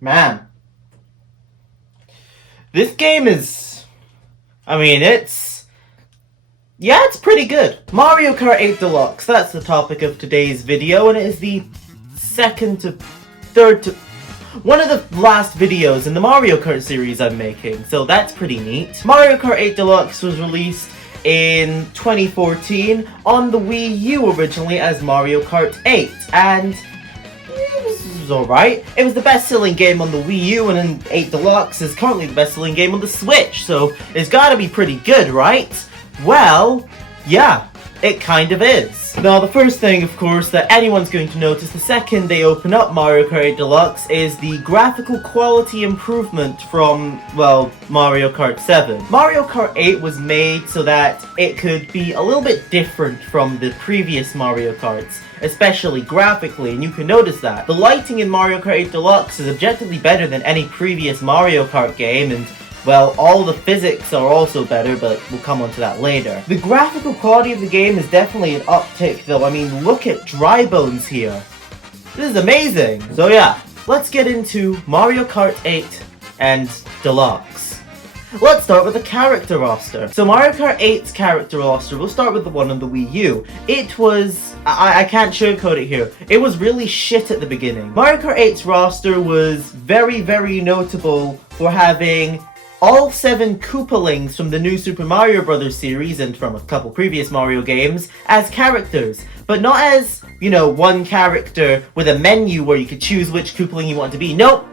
Man. This game is... it's pretty good. Mario Kart 8 Deluxe, that's the topic of today's video, and it is the one of the last videos in the Mario Kart series I'm making, so that's pretty neat. Mario Kart 8 Deluxe was released in 2014 on the Wii U originally as Mario Kart 8, and it was alright. It was the best-selling game on the Wii U, and then 8 Deluxe is currently the best-selling game on the Switch, so it's gotta be pretty good, right? Well, yeah, it kind of is. Now, the first thing, of course, that anyone's going to notice the second they open up Mario Kart 8 Deluxe is the graphical quality improvement from, well, Mario Kart 7. Mario Kart 8 was made so that it could be a little bit different from the previous Mario Karts, especially graphically, and you can notice that. The lighting in Mario Kart 8 Deluxe is objectively better than any previous Mario Kart game, and well, all the physics are also better, but we'll come on to that later. The graphical quality of the game is definitely an uptick, though. I mean, look at Dry Bones here. This is amazing. So yeah, let's get into Mario Kart 8 and Deluxe. Let's start with the character roster. So Mario Kart 8's character roster, we'll start with the one on the Wii U. It was... I can't sugarcoat it here. It was really shit at the beginning. Mario Kart 8's roster was very, very notable for having all 7 Koopalings from the new Super Mario Bros. Series and from a couple previous Mario games as characters, but not as, you know, one character with a menu where you could choose which Koopaling you want to be. Nope!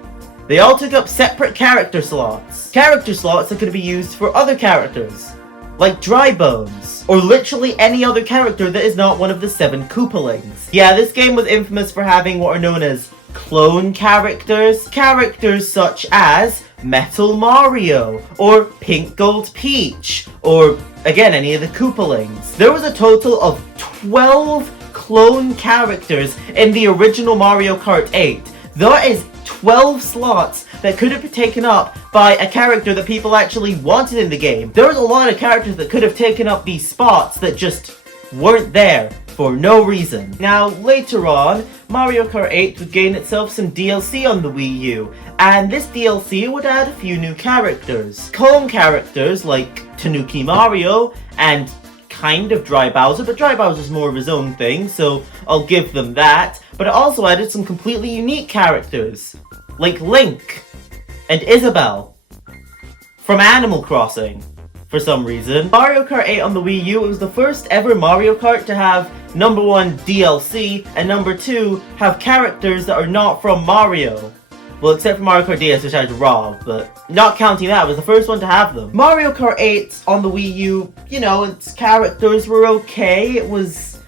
They all took up separate character slots. Character slots that could be used for other characters, like Dry Bones, or literally any other character that is not one of the 7 Koopalings. Yeah, this game was infamous for having what are known as clone characters. Characters such as Metal Mario, or Pink Gold Peach, or, again, any of the Koopalings. There was a total of 12 clone characters in the original Mario Kart 8. That is 12 slots that could have been taken up by a character that people actually wanted in the game. There was a lot of characters that could have taken up these spots that just weren't there for no reason. Now, later on, Mario Kart 8 would gain itself some DLC on the Wii U, and this DLC would add a few new characters. Clone characters like Tanuki Mario and kind of Dry Bowser, but Dry Bowser's more of his own thing, so I'll give them that. But it also added some completely unique characters, like Link and Isabelle from Animal Crossing. For some reason. Mario Kart 8 on the Wii U, it was the first ever Mario Kart to have number 1 DLC and number 2 have characters that are not from Mario. Well, except for Mario Kart DS, which had Rob, but not counting that, it was the first one to have them. Mario Kart 8 on the Wii U, you know, its characters were okay. It was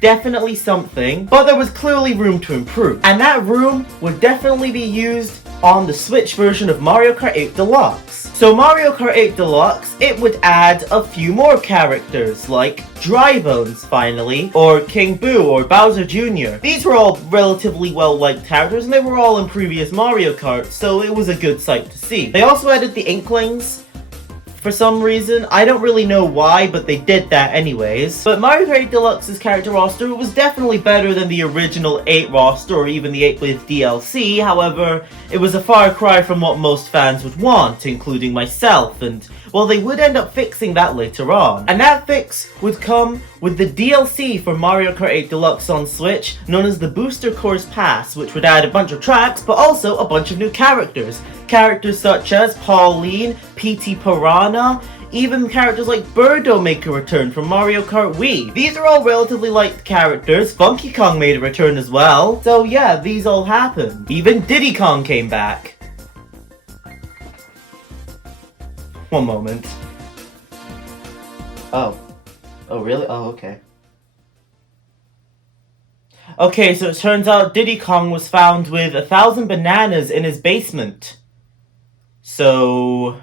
definitely something, but there was clearly room to improve. And that room would definitely be used on the Switch version of Mario Kart 8 Deluxe. So Mario Kart 8 Deluxe, it would add a few more characters, like Dry Bones, finally, or King Boo, or Bowser Jr. These were all relatively well-liked characters, and they were all in previous Mario Kart, so it was a good sight to see. They also added the Inklings. For some reason, I don't really know why, but they did that anyways. But Mario Kart 8 Deluxe's character roster was definitely better than the original 8 roster, or even the 8 with DLC. However, it was a far cry from what most fans would want, including myself, and, well, they would end up fixing that later on. And that fix would come with the DLC for Mario Kart 8 Deluxe on Switch, known as the Booster Course Pass, which would add a bunch of tracks, but also a bunch of new characters. Characters such as Pauline, P.T. Piranha, even characters like Birdo make a return from Mario Kart Wii. These are all relatively liked characters. Funky Kong made a return as well. So yeah, these all happened. Even Diddy Kong came back. One moment. Oh. Oh, really? Oh, okay. Okay, so it turns out Diddy Kong was found with 1,000 bananas in his basement. So...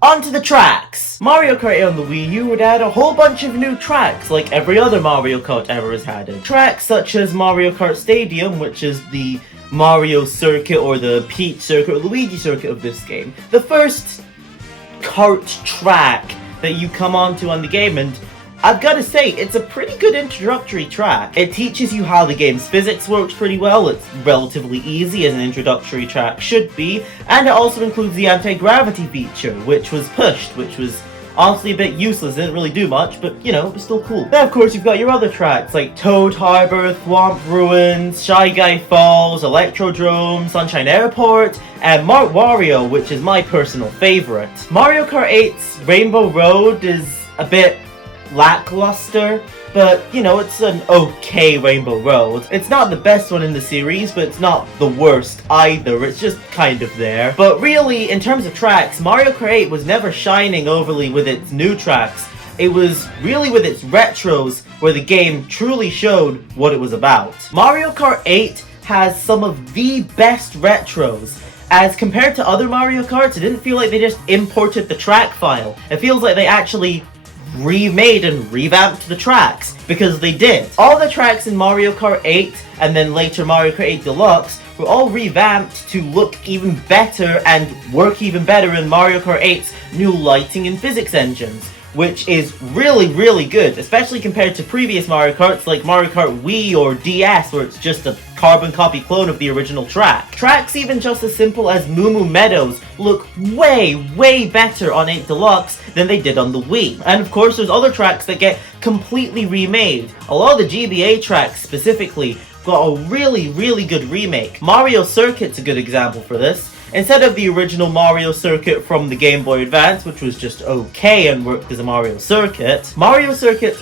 onto the tracks! Mario Kart 8 on the Wii U would add a whole bunch of new tracks, like every other Mario Kart ever has had. Tracks such as Mario Kart Stadium, which is the Mario circuit or the Peach circuit or Luigi circuit of this game. The first kart track that you come onto on the game, and I've got to say, it's a pretty good introductory track. It teaches you how the game's physics works pretty well. It's relatively easy, as an introductory track should be, and it also includes the anti-gravity feature, which was pushed, which was honestly a bit useless. It didn't really do much, but you know, it was still cool. Then of course you've got your other tracks like Toad Harbor, Thwomp Ruins, Shy Guy Falls, Electrodrome, Sunshine Airport, and Wario, which is my personal favorite. Mario Kart 8's Rainbow Road is a bit lackluster, but you know, it's an okay Rainbow Road. It's not the best one in the series, but it's not the worst either. It's just kind of there. But really, in terms of tracks, Mario Kart 8 was never shining overly with its new tracks. It was really with its retros where the game truly showed what it was about. Mario Kart 8 has some of the best retros. As compared to other Mario Karts, it didn't feel like they just imported the track file. It feels like they actually remade and revamped the tracks, because they did. All the tracks in Mario Kart 8 and then later Mario Kart 8 Deluxe were all revamped to look even better and work even better in Mario Kart 8's new lighting and physics engines, which is really good, especially compared to previous Mario Karts like Mario Kart Wii or DS, where it's just a carbon copy clone of the original track. Tracks even just as simple as Moo Moo Meadows look way better on 8 Deluxe than they did on the Wii. And of course there's other tracks that get completely remade. A lot of the GBA tracks specifically got a really good remake. Mario Circuit's a good example for this. Instead of the original Mario Circuit from the Game Boy Advance, which was just okay and worked as a Mario Circuit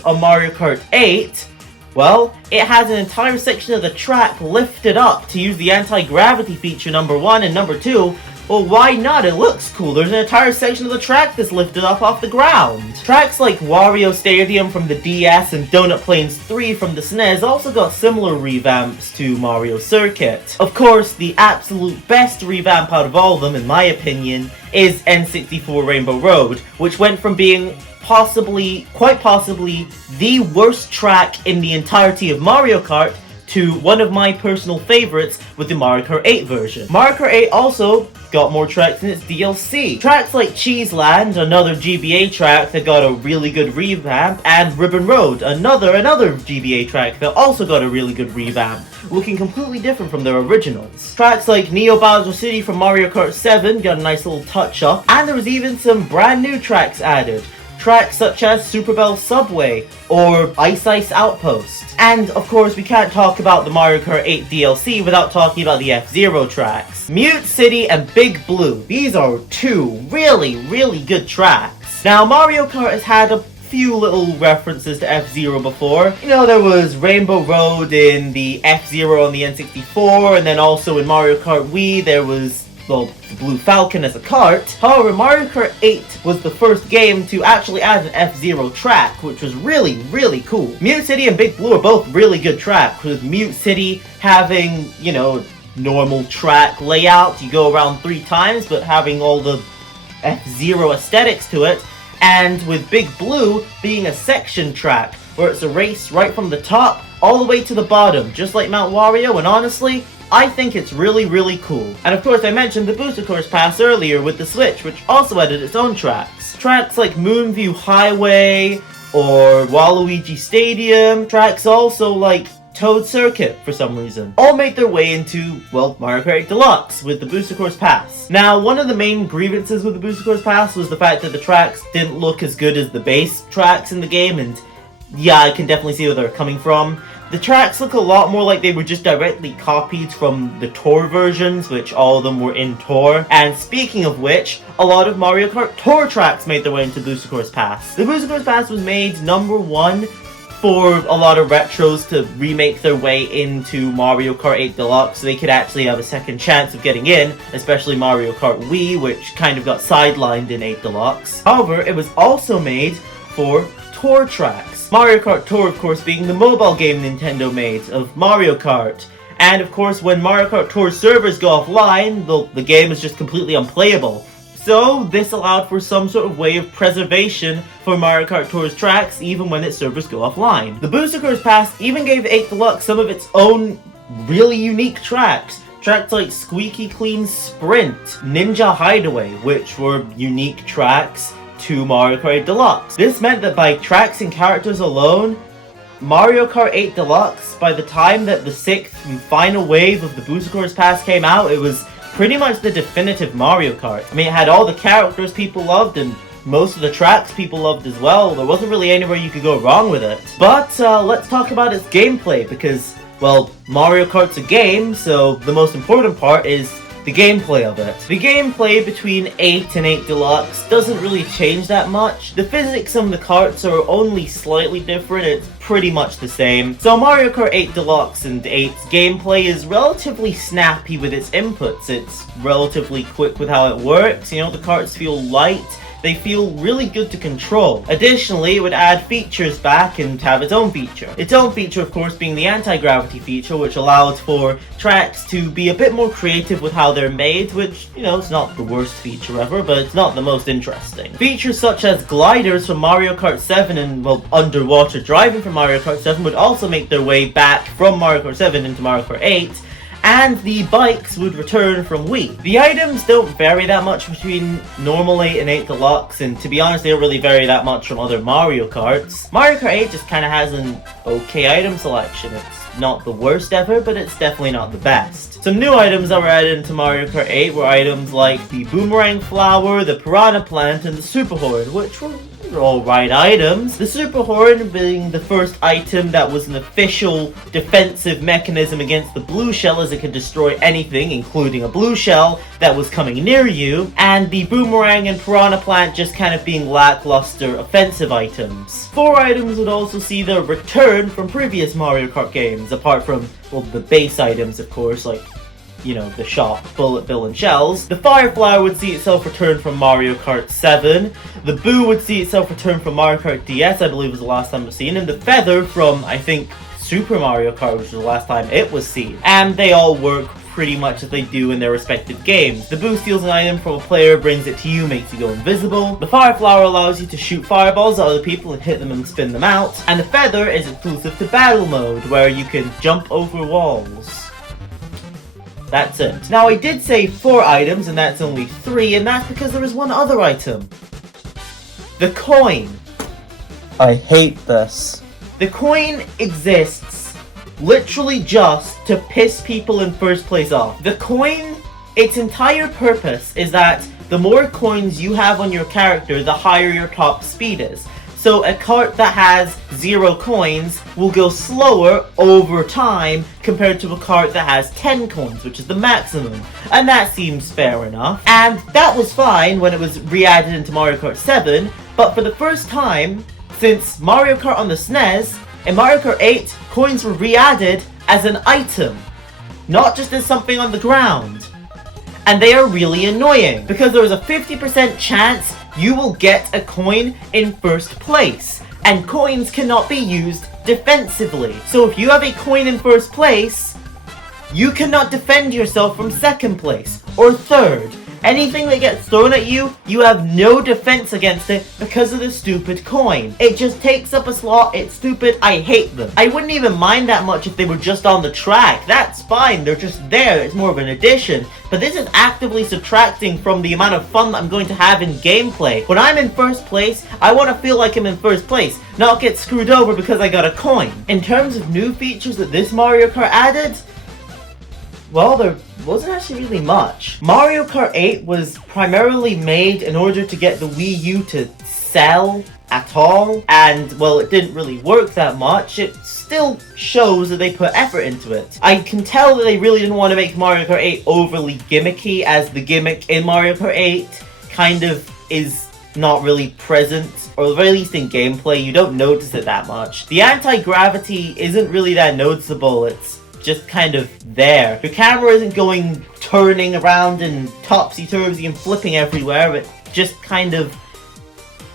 on Mario Kart 8, well, it has an entire section of the track lifted up to use the anti-gravity feature number 1 and number 2. Well, why not? It looks cool. There's an entire section of the track that's lifted up off the ground. Tracks like Wario Stadium from the DS and Donut Plains 3 from the SNES also got similar revamps to Mario Circuit. Of course, the absolute best revamp out of all of them, in my opinion, is N64 Rainbow Road, which went from being quite possibly, the worst track in the entirety of Mario Kart to one of my personal favorites with the Mario Kart 8 version. Mario Kart 8 also got more tracks in its DLC. Tracks like Cheese Land, another GBA track that got a really good revamp, and Ribbon Road, another GBA track that also got a really good revamp, looking completely different from their originals. Tracks like Neo Bowser City from Mario Kart 7 got a nice little touch up, and there was even some brand new tracks added. Tracks such as Super Bell Subway or Ice Outpost. And of course we can't talk about the Mario Kart 8 DLC without talking about the F-Zero tracks. Mute City and Big Blue. These are two really good tracks. Now Mario Kart has had a few little references to F-Zero before. You know, there was Rainbow Road in the F-Zero on the N64, and then also in Mario Kart Wii there was, well, the Blue Falcon as a kart. However, Mario Kart 8 was the first game to actually add an F-Zero track, which was really cool. Mute City and Big Blue are both really good tracks, with Mute City having, you know, normal track layout. You go around 3 times, but having all the F-Zero aesthetics to it. And with Big Blue being a section track, where it's a race right from the top all the way to the bottom, just like Mount Wario, and honestly, I think it's really cool. And of course I mentioned the Booster Course Pass earlier with the Switch, which also added its own tracks. Tracks like Moonview Highway or Waluigi Stadium, tracks also like Toad Circuit for some reason, all made their way into, well, Mario Kart 8 Deluxe with the Booster Course Pass. Now, one of the main grievances with the Booster Course Pass was the fact that the tracks didn't look as good as the base tracks in the game, and yeah, I can definitely see where they're coming from. The tracks look a lot more like they were just directly copied from the Tour versions, which all of them were in Tour. And speaking of which, a lot of Mario Kart Tour tracks made their way into Booster Course Pass. The Booster Course Pass was made number 1 for a lot of retros to remake their way into Mario Kart 8 Deluxe so they could actually have a second chance of getting in, especially Mario Kart Wii, which kind of got sidelined in 8 Deluxe. However, it was also made for Tour tracks. Mario Kart Tour, of course, being the mobile game Nintendo made of Mario Kart. And of course, when Mario Kart Tour servers go offline, the game is just completely unplayable. So this allowed for some sort of way of preservation for Mario Kart Tour's tracks even when its servers go offline. The Booster Course Pass even gave 8 Deluxe some of its own really unique tracks. Tracks like Squeaky Clean Sprint, Ninja Hideaway, which were unique tracks to Mario Kart 8 Deluxe. This meant that by tracks and characters alone, Mario Kart 8 Deluxe, by the time that the 6th and final wave of the Booster Course Pass came out, it was pretty much the definitive Mario Kart. I mean, it had all the characters people loved and most of the tracks people loved as well. There wasn't really anywhere you could go wrong with it. But let's talk about its gameplay because, well, Mario Kart's a game, so the most important part is the gameplay of it. The gameplay between 8 and 8 Deluxe doesn't really change that much. The physics of the karts are only slightly different. It's pretty much the same. So Mario Kart 8 Deluxe and 8's gameplay is relatively snappy with its inputs. It's relatively quick with how it works. You know, the karts feel light. They feel really good to control. Additionally, it would add features back and have its own feature. Its own feature, of course, being the anti-gravity feature, which allowed for tracks to be a bit more creative with how they're made, which, you know, it's not the worst feature ever, but it's not the most interesting. Features such as gliders from Mario Kart 7 and, well, underwater driving from Mario Kart 7 would also make their way back from Mario Kart 7 into Mario Kart 8, and the bikes would return from Wii. The items don't vary that much between normal 8 and 8 Deluxe, and to be honest, they don't really vary that much from other Mario Karts. Mario Kart 8 just kind of has an okay item selection. It's not the worst ever, but it's definitely not the best. Some new items that were added into Mario Kart 8 were items like the Boomerang Flower, the Piranha Plant, and the Super Horn, which were alright items. The Super Horn being the first item that was an official defensive mechanism against the blue shell, as it could destroy anything, including a blue shell, that was coming near you, and the Boomerang and Piranha Plant just kind of being lackluster offensive items. 4 items would also see their return from previous Mario Kart games, apart from, well, the base items, of course, like, you know, the shop, Bullet Bill, and Shells. The Fire Flower would see itself return from Mario Kart 7. The Boo would see itself return from Mario Kart DS, I believe was the last time it was seen. And the Feather from, I think, Super Mario Kart, which was the last time it was seen. And they all work pretty much as they do in their respective games. The Boo steals an item from a player, brings it to you, makes you go invisible. The Fire Flower allows you to shoot fireballs at other people and hit them and spin them out. And the Feather is exclusive to Battle Mode, where you can jump over walls. That's it. Now, I did say 4 items, and that's only 3, and that's because there is one other item. The coin. I hate this. The coin exists literally just to piss people in first place off. The coin, its entire purpose is that the more coins you have on your character, the higher your top speed is. So a kart that has 0 coins will go slower over time compared to a kart that has 10 coins, which is the maximum. And that seems fair enough. And that was fine when it was re-added into Mario Kart 7, but for the first time since Mario Kart on the SNES, in Mario Kart 8, coins were re-added as an item, not just as something on the ground. And they are really annoying, because there is a 50% chance you will get a coin in first place, and coins cannot be used defensively. So if you have a coin in first place, you cannot defend yourself from second place or third. Anything that gets thrown at you, you have no defense against it because of the stupid coin. It just takes up a slot, it's stupid, I hate them. I wouldn't even mind that much if they were just on the track. That's fine, they're just there, it's more of an addition. But this is actively subtracting from the amount of fun that I'm going to have in gameplay. When I'm in first place, I want to feel like I'm in first place, not get screwed over because I got a coin. In terms of new features that this Mario Kart added, well, there wasn't actually really much. Mario Kart 8 was primarily made in order to get the Wii U to sell at all, and, well, it didn't really work that much. It still shows that they put effort into it. I can tell that they really didn't want to make Mario Kart 8 overly gimmicky, as the gimmick in Mario Kart 8 kind of is not really present, or at the very least in gameplay, you don't notice it that much. The anti-gravity isn't really that noticeable, it's just kind of there. Your camera isn't going turning around and topsy-turvy and flipping everywhere, it just kind of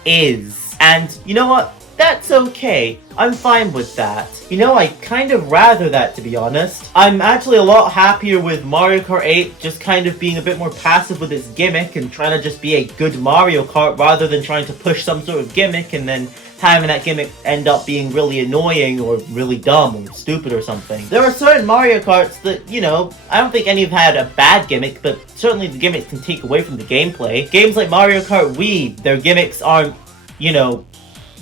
is. And you know what? that's okay. I'm fine with that. You know, I'd kind of rather that, to be honest. I'm actually a lot happier with Mario Kart 8 just kind of being a bit more passive with its gimmick and trying to just be a good Mario Kart rather than trying to push some sort of gimmick and then having that gimmick end up being really annoying or really dumb or stupid or something. There are certain Mario Karts that, you know, I don't think any have had a bad gimmick, but certainly the gimmicks can take away from the gameplay. Games like Mario Kart Wii, their gimmicks aren't, you know,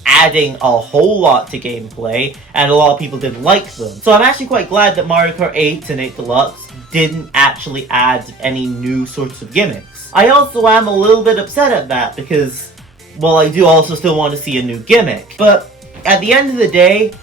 adding a whole lot to gameplay, and a lot of people didn't like them. So I'm actually quite glad that Mario Kart 8 and 8 Deluxe didn't actually add any new sorts of gimmicks. I also am a little bit upset at that because, well, I do also still want to see a new gimmick. But at the end of the day,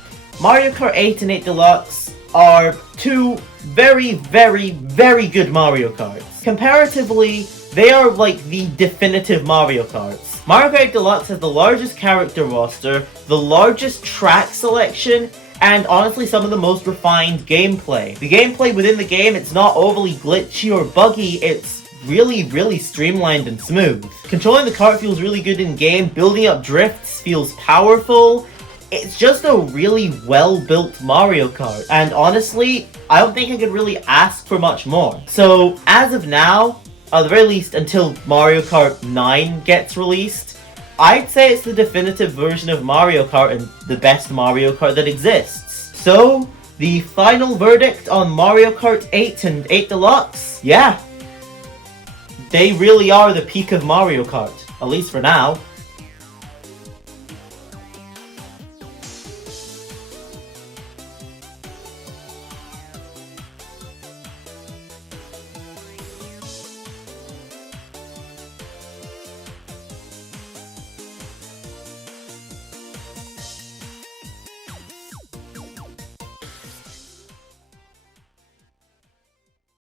Mario Kart 8 and 8 Deluxe are two very, very, very good Mario Karts. Comparatively, they are like the definitive Mario Karts. Mario Kart 8 Deluxe has the largest character roster, the largest track selection, and honestly some of the most refined gameplay. The gameplay within the game, it's not overly glitchy or buggy, it's really, really streamlined and smooth. Controlling the kart feels really good in game, building up drifts feels powerful. It's just a really well-built Mario Kart, and honestly, I don't think I could really ask for much more. So, as of now, at the very least until Mario Kart 9 gets released, I'd say it's the definitive version of Mario Kart and the best Mario Kart that exists. So, the final verdict on Mario Kart 8 and 8 Deluxe? Yeah. They really are the peak of Mario Kart, at least for now.